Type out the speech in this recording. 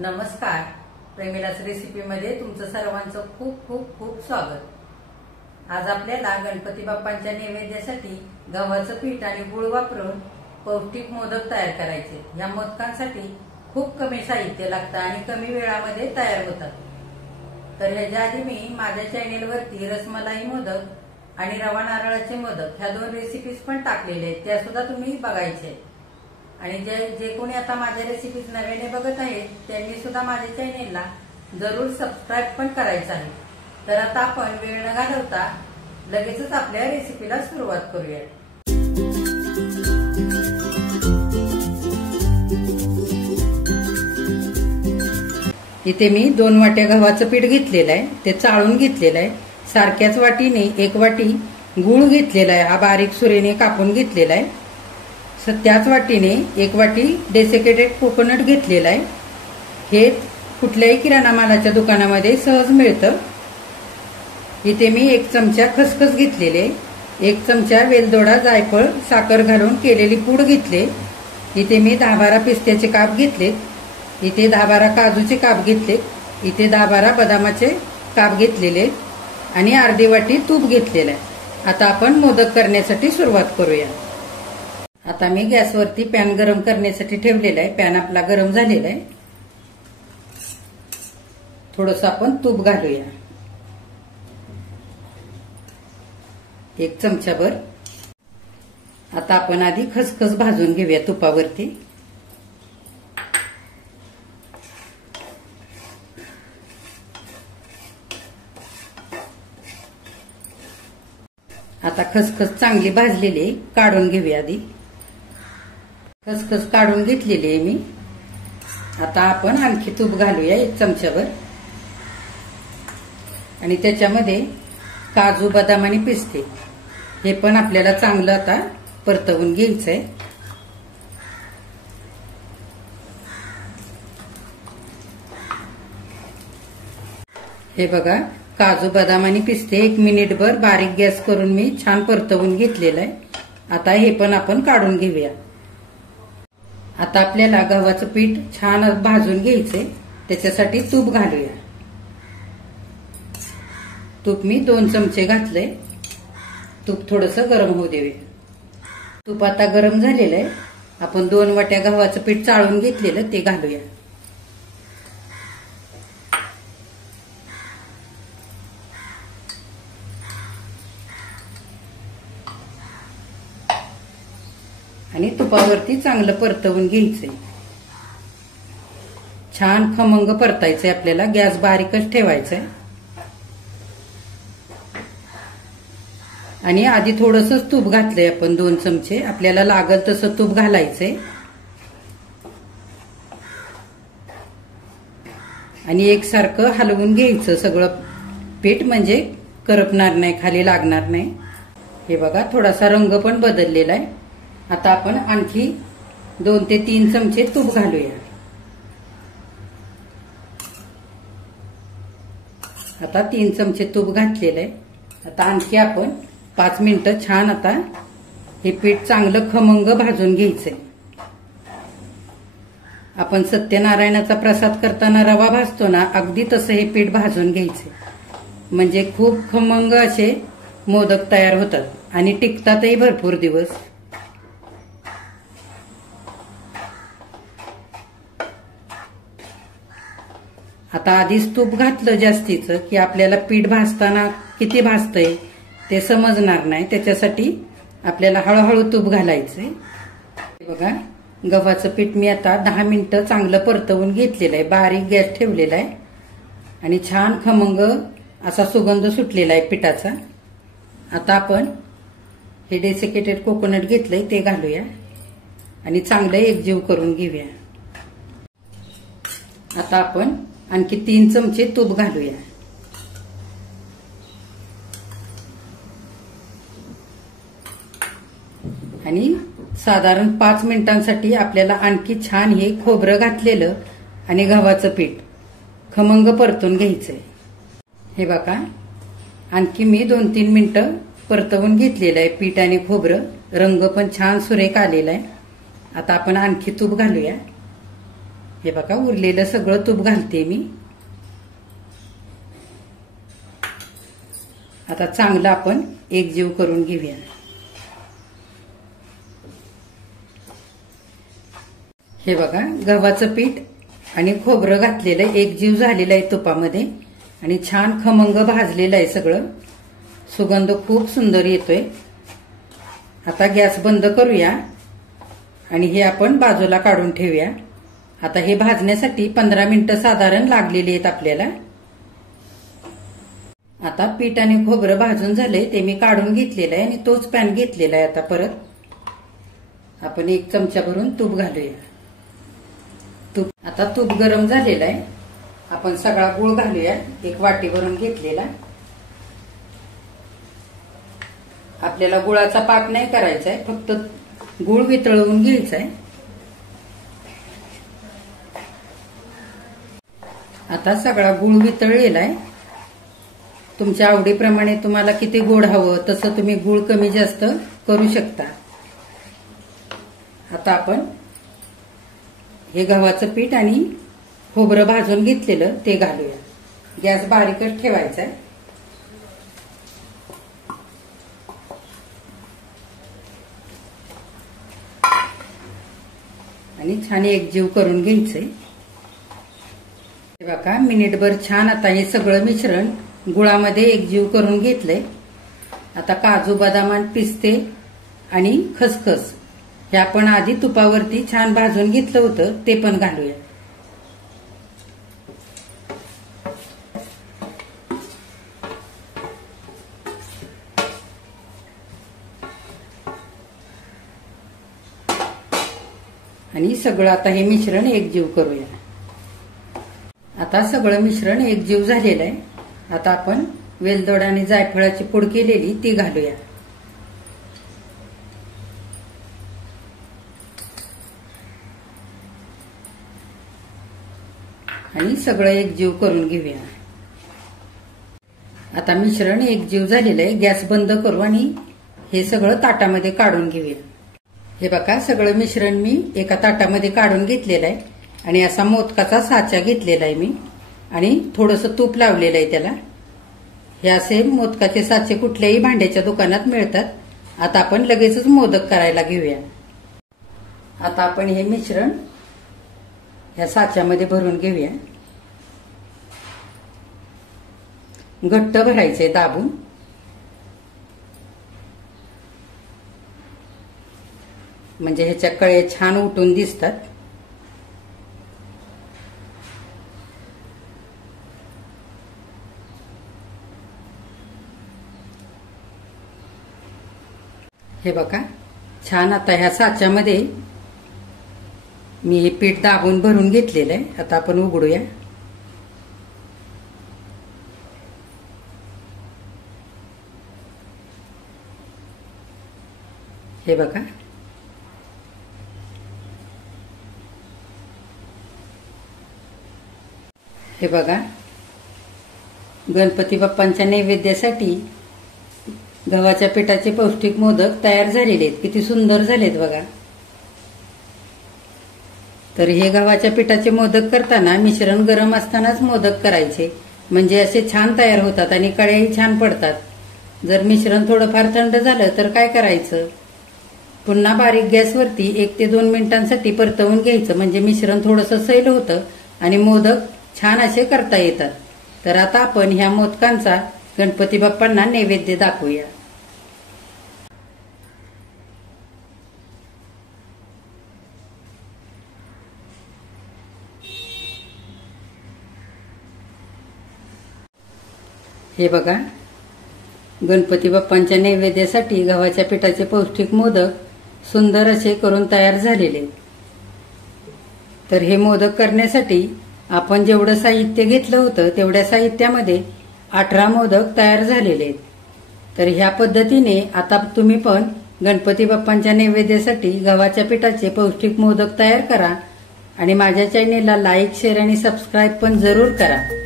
नमस्कार, प्रेमिलास रेसिपीमध्ये तुमचं सर्वांचं खूप खूप खूप स्वागत। आज आपल्याला गणपती बाप्पांच्या नैवेद्यासाठी गव्हाचं पीठ आणि गूळ वापरून पौष्टिक मोदक तयार करायचे। या मोदकांसाठी खूप कमी साहित्य लागतं आणि कमी वेळामध्ये तयार होतात। तर ह्याच्या आधी मी माझ्या चॅनेलवरती रसमलाई मोदक आणि रवा नारळाचे मोदक ह्या दोन रेसिपीज पण टाकलेल्या आहेत, त्या सुद्धा तुम्ही बघायचे। आणि जे कोणी आता माझ्या रेसिपीज नव्याने बघत आहेत त्यांनी सुद्धा माझ्या चॅनेलला जरूर सबस्क्राईब पण करायचं आहे। तर आता आपण वेळ न घालवता लगेचच आपल्या रेसिपीला सुरुवात करूया। इथे मी 2 वाट्या गव्हाचं पीठ घेतलेलं आहे, ते चाळून घेतलेलं आहे। सारख्याच वाटीने 1 वाटी गूळ घेतलेला आहे, हा बारीक सुरीने कापून घेतलेला आहे। त्याच वाटीने 1 वाटी डेसिकेटेड कोकोनट घेतलेला आहे। हे कुठल्याही किराणा मालाच्या दुकानामध्ये सहज मिळतं। इथे मी 1 चमचा खसखस घेतलेले, 1 चमचा वेलदोडा जायफळ साखर घालून केलेली पूड घेतले। इथे मी 10-12 पिस्त्याचे काप घेतले, इथे 10-12 काजूचे काप घेतले, इथे 10-12 बदामाचे काप घेतलेले आणि अर्धी वाटी तूप घेतलेलं आहे। आता आपण मोदक करण्यासाठी सुरुवात करूया। आता मी गॅसवरती पॅन गरम करण्यासाठी ठेवलेला आहे। पॅन आपला गरम झालेला आहे। थोडंसं आपण तूप घालूया, 1 चमचाभर। आता आपण आधी खसखस भाजून घेऊया तुपावरती। आता खसखस चांगली भाजलेली काढून घेऊया आधी। खसखस काढून घेतलेली आहे मी। आता आपण आणखी तूप घालूया 1 चमचाभर आणि त्याच्यामध्ये काजू बदाम आणि पिस्ते हे पण आपल्याला चांगलं आता परतवून घ्यायचंय। हे बघा, काजू बदाम आणि पिस्ते 1 मिनिटभर बारीक गॅस करून मी छान परतवून घेतलेलं आहे। आता हे पण आपण काढून घेऊया। आता आपल्याला गव्हाचं पीठ छान भाजून घ्यायचंय, त्याच्यासाठी तूप घालूया। तूप मी 2 चमचे घातलंय। तूप थोडंसं गरम होऊ देऊया। तूप आता गरम झालेलं आहे। आपण 2 वाट्या गव्हाचं पीठ चाळून घेतलेलं ते घालूया। आणि तुपावरती चांगलं परतवून घ्यायचंय। छान खमंग परतायचंय आपल्याला, गॅस बारीकच ठेवायचा आहे। आणि आधी थोडंसंच तूप घातलंय आपण 2 चमचे, आपल्याला लागल तसं तूप घालायचंय। आणि एकसारखं हलवून घ्यायचं सगळं पीठ, म्हणजे करपणार नाही, खाली लागणार नाही। हे बघा, थोडासा रंग पण बदललेला आहे। आता आपण आणखी 2 ते 3 चमचे तूप घालूया। आता 3 चमचे तूप घातलेलं आहे। आता आणखी आपण 5 मिनिटं छान आता हे पीठ चांगलं खमंग भाजून घ्यायचंय। आपण सत्यनारायणाचा प्रसाद करताना रवा भाजतो ना, अगदी तसं हे पीठ भाजून घ्यायचंय, म्हणजे खूप खमंग असे मोदक तयार होतात आणि टिकतातही भरपूर दिवस। आता आधीच तूप घातलं जास्तीचं की आपल्याला पीठ भाजताना किती भाजतंय ते समजणार नाही, त्याच्यासाठी आपल्याला हळूहळू तूप घालायचंय। बघा, गव्हाचं पीठ मी आता 10 मिनिटं चांगलं परतवून घेतलेलं आहे, बारीक गॅस ठेवलेला आहे आणि छान खमंग असा सुगंध सुटलेला आहे पिठाचा। आता आपण हे डेसिकेटेड कोकोनट घेतलंय ते घालूया आणि चांगलं एकजीव करून घेऊया। आता आपण आणखी 3 चमचे तूप घालूया आणि साधारण 5 मिनिटांसाठी आपल्याला आणखी छान हे खोबरं घातलेलं आणि गव्हाचं पीठ खमंग परतून घ्यायचंय। हे बघा, आणखी मी 2-3 मिनिटं परतवून घेतलेलं आहे पीठ आणि खोबरं, रंग पण छान सुरेख आलेला आहे। आता आपण आणखी तूप घालूया हे बघा उरलेलं सगळं तूप घालते मी. आता चांगलं आपण एकजीव करून घेऊया. हे बघा गव्हाचं पीठ आणि खोबरं घातलेलं एकजीव झालेलं आहे तुपामध्ये आणि छान खमंग भाजलेलं आहे सगळं. सुगंध खूप सुंदर येतोय. आता गॅस बंद करूया आणि हे आपण बाजूला काढून ठेवूया. आता हे भाजण्यासाठी 15 मिनिटं साधारण लागलेली आहेत आपल्याला. आता पीठ आणि खोबरं भाजून झाले ते मी काढून घेतलेलं आहे आणि तोच पॅन घेतलेला आहे. आता परत आपण 1 चमचा भरून तूप घालूया. आता तूप गरम झालेलं आहे. आपण सगळा गूळ घालूया. 1 वाटी भरून घेतलेला. आपल्याला गुळाचा पाक नाही करायचा आहे, फक्त गूळ वितळवून घ्यायचा आहे. आता सगळा गूळ वितळलेला आहे. तुमच्या आवडीप्रमाणे तुम्हाला किती गोड हवं तसं तुम्ही गूळ कमी जास्त करू शकता. आता आपण हे गव्हाचं पीठ आणि खोबरं भाजून घेतलेलं ते घालूया. गॅस बारीकच ठेवायचा आहे. आणि छान एकजीव करून घ्यायचंय. बघा मिनिटभर छान आता हे सगळं मिश्रण गुळामध्ये एकजीव करून घेतलंय. आता काजू बदाम पिस्ते आणि खसखस हे आपण आधी तुपावरती छान भाजून घेतलं होतं ते पण घालूया. आणि सगळं आता हे मिश्रण एकजीव करूया. आता सगळं मिश्रण एकजीव झालेलं आहे. आता आपण वेलदोडा आणि जायफळाची पूड केलेली ती घालूया. आणि सगळं एकजीव करून घेऊया. आता मिश्रण एकजीव झालेलं आहे. गॅस बंद करू आणि हे सगळं ताटामध्ये काढून घेऊया. हे बघा सगळं मिश्रण मी एका ताटामध्ये काढून घेतलेलं आहे आणि असा मोदकाचा साचा घेतलेला आहे मी आणि थोडंसं तूप लावलेलं आहे त्याला. हे असे मोदकाचे साचे कुठल्याही भांड्याच्या दुकानात मिळतात. आता आपण लगेचच मोदक करायला घेऊया. आता आपण हे मिश्रण ह्या साच्यामध्ये भरून घेऊया. घट्ट भरायचंय दाबून. म्हणजे ह्याच्या कळे छान उठून दिसतात. हे बघा छान आता ह्या साच्यामध्ये मी हे पीठ दाबून भरून घेतलेलं आहे. आता आपण उघडूया. हे बघा हे बघा गणपती बाप्पांच्या नैवेद्यासाठी गव्हाच्या पिठाचे पौष्टिक मोदक तयार झालेले आहेत. किती सुंदर झालेत बघा. तर हे गव्हाच्या पिठाचे मोदक करताना मिश्रण गरम असतानाच मोदक करायचे, म्हणजे असे छान तयार होतात आणि कळ्याही छान पडतात. जर मिश्रण थोडंफार थंड झालं तर काय करायचं, पुन्हा बारीक गॅसवरती 1 ते 2 मिनिटांसाठी परतवून घ्यायचं, म्हणजे मिश्रण थोडंसं सैल होतं आणि मोदक छान असे करता येतात. तर आता आपण ह्या मोदकांचा गणपती बाप्पांना नैवेद्य दाखवूया. हे बघा गणपती बाप्पांच्या नैवेद्यासाठी गव्हाच्या पिठाचे पौष्टिक मोदक सुंदर असे करून तयार झालेले. तर हे मोदक करण्यासाठी आपण जेवढं साहित्य घेतलं होतं तेवढ्या साहित्यामध्ये 18 मोदक तयार झालेले आहेत. तर ह्या पद्धतीने आता तुम्ही पण गणपती बाप्पांच्या नैवेद्यासाठी गव्हाच्या पिठाचे पौष्टिक मोदक तयार करा आणि माझ्या चॅनेलला लाईक, शेअर आणि सबस्क्राईब पण जरूर करा.